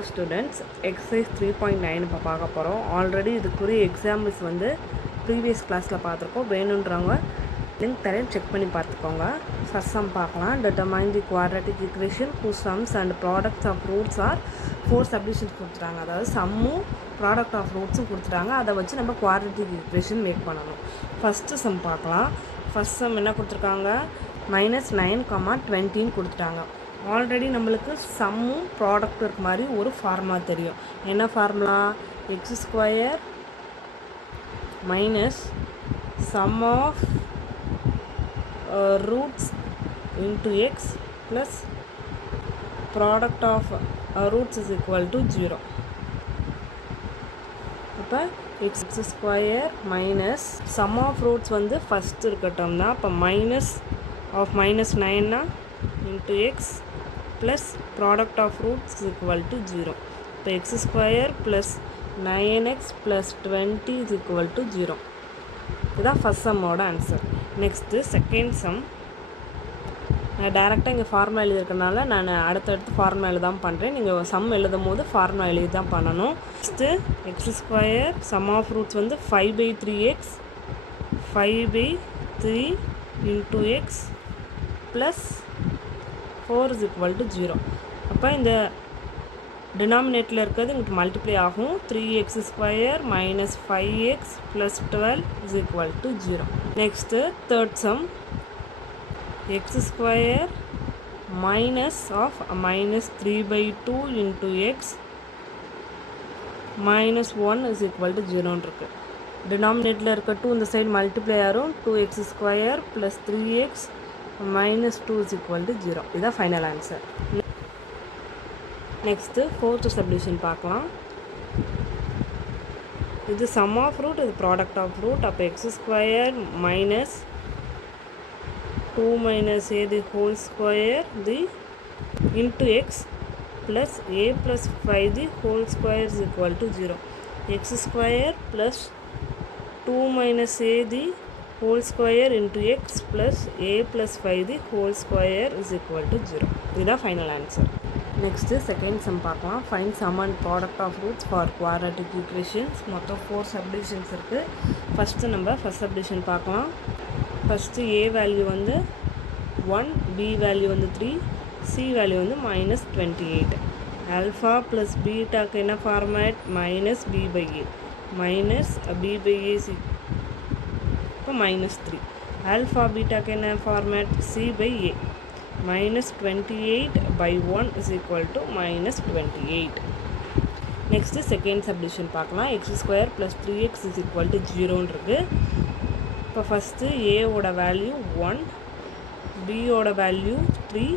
Hello students, exercise 3.9 இப்போ பார்க்க போகிறோம். ஆல்ரெடி இதுக்குரிய எக்ஸாம்பிள்ஸ் வந்து ப்ரீவியஸ் கிளாஸில் பார்த்துருக்கோம். வேணுன்றவங்க லிங்க் தரேன், செக் பண்ணி பார்த்துக்கோங்க. ஃபர்ஸ்ட் சம் பார்க்கலாம். Determine the quadratic equation whose sums and products of roots are 4 subdivisions கொடுத்துட்டாங்க. அதாவது சம்மும் ப்ராடக்ட் ஆஃப் ரூட்ஸும் கொடுத்துட்டாங்க. அதை வச்சு நம்ம குவாட்ரட்டிக் ஈக்குவேஷன் மேக் பண்ணணும். ஃபஸ்ட்டு சம் பார்க்கலாம். ஃபஸ்ட் சம் என்ன கொடுத்துருக்காங்க, -9, 20 ஆல்ரெடி நம்மளுக்கு சம்மும் ப்ராடக்ட் இருக்க மாதிரி ஒரு ஃபார்முலா தெரியும். என்ன formula? x² minus sum of roots into x plus product of roots is equal to 0. இப்போ x² minus sum of roots வந்து ஃபஸ்ட் இருக்கட்டும் தான். அப்போ minus of -9 into x plus product of roots is equal to 0. இப்போ x² plus 9x plus 20 is equal to 0. இதுதான் first சம்மோட answer. Next second sum. நான் டேரெக்டாக இங்கே ஃபார்முலா எழுதியிருக்கனால நான் அடுத்தடுத்து ஃபார்முலா எழுதாமல் பண்ணுறேன். நீங்கள் சம் எழுதும் போது ஃபார்முலா எழுதி தான் பண்ணணும். Next x² some of roots வந்து 5/3x 5/3 into x plus 4 is equal to 0. அப்போ இந்த டினாமினேட்டில் இருக்கிறது இங்கிட்டு மல்டிப்ளை ஆகும். 3x² minus 5x plus 12 is equal to 0. Next third sum. x² minus of -3/2 into x minus 1 is equal to 0 இருக்கு. டினாமினேட்டில் இருக்க 2 இந்த side multiply ஆகும். 2x² plus 3x minus 2 is equal to 0. இதுதான் final answer. Next fourth subdivision பார்க்கலாம். இது some of root, இது product of root. அப்போ x² minus 2 minus a the whole square the into x plus a plus 5 the whole square is equal to 0. x² plus 2 minus a the whole square into x plus a plus 5 the whole square is equal to 0. இதுதான் final answer. Next second sum பார்க்கலாம். Find sum and product of roots for quadratic equations. மொத்தம் 4 subdivisions இருக்குது. First நம்ம first subdivision பார்க்கலாம். ஃபஸ்ட்டு a value வந்து 1, b value வந்து 3, c value வந்து -28. ஆல்ஃபா ப்ளஸ் பீட்டாக்கு என்ன ஃபார்மேட்? -b/a மைனஸ் b/a இப்போ -3. ஆல்ஃபா பீட்டாக்கு என்ன format? c/a -28/1 is equal to -28. Next second subdivision பார்க்கலாம். x² plus 3x is equal to 0 இருக்குது. இப்போ ஃபஸ்ட்டு ஏவோட வேல்யூ 1, பியோட வேல்யூ 3,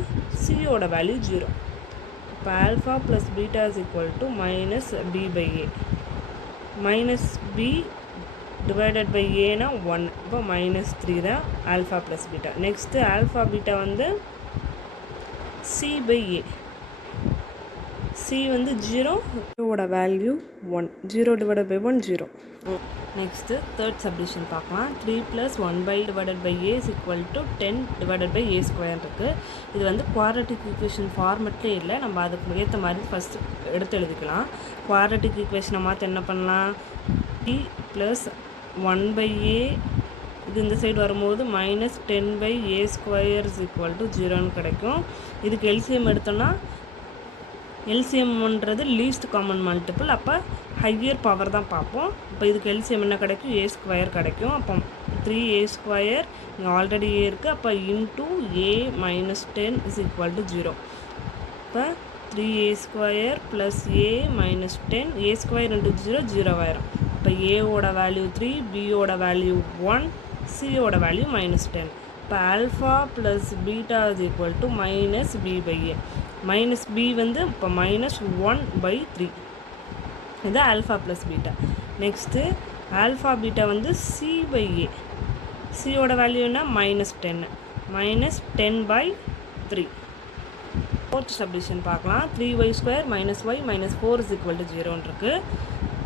சியோட வேல்யூ 0. இப்போ alpha plus beta is equal to -b/a minus b divided by ஏனா 1. இப்போ -3 தான் alpha plus beta. Next alpha beta வந்து c/a. c வந்து 0, ஓட value 1. 0 divided by 1 0. Next third subdivision பார்க்கலாம். 3 + 1 divided by a is equal to 10 divided by a² இருக்குது. இது வந்து குவாட்ரட்டிக் ஈக்குவேஷன் ஃபார்மெட்லேயே இல்லை. நம்ம அதுக்கு ஏற்ற மாதிரி ஃபஸ்ட்டு எடுத்து எழுதிக்கலாம். குவாட்ரட்டிக் ஈக்குவேஷனை மாற்ற என்ன பண்ணலாம்? 3 + 1/a இது இந்த சைடு வரும்போது -10/a² is equal to 0ன்னு கிடைக்கும். இதுக்கு எல்சிஎம் எடுத்தோன்னா எல்சிஎம்ன்றது லீஸ்ட் காமன் மல்டிபிள். அப்போ ஹையர் பவர் தான் பார்ப்போம். இப்போ இதுக்கு எல்சிஎம் என்ன கிடைக்கும்? a² கிடைக்கும். அப்போ 3a² இங்கே ஆல்ரெடி a இருக்குது. அப்போ into a - 10 is equal to 0. இப்போ 3a² plus a - 10 a² into 0 0 ஆயிரும். இப்போ ஏவோட வேல்யூ 3, பியோட வேல்யூ 1, சியோட வேல்யூ -10. இப்போ alpha plus beta is equal to -b/a minus b வந்து இப்போ -1/3. இது alpha plus beta. Next alpha beta வந்து c/a. சியோட வேல்யூ என்ன? -10 -10/3. ஃபோர்த் சப்டிவிஷன் பார்க்கலாம். 3y² - y - 4 is equal to 0 இருக்குது.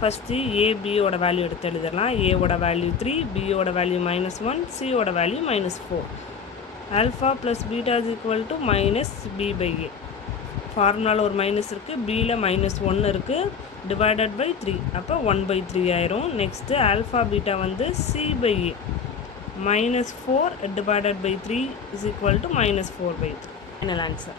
ஃபஸ்ட்டு ஏபியோட வேல்யூ எடுத்து எழுதிடலாம். ஏவோட வேல்யூ 3, பியோட வேல்யூ -1, சியோட value -4. alpha plus beta is equal to minus b by a. ஃபார்முலாவில் ஒரு மைனஸ் இருக்குது, பியில் -1 இருக்குது, டிவைடட் பை 3, அப்போ 1/3 ஆயிரும். நெக்ஸ்ட்டு ஆல்ஃபா பீட்டா வந்து C/A -4 divided by 3 is equal to -4/3. Final answer.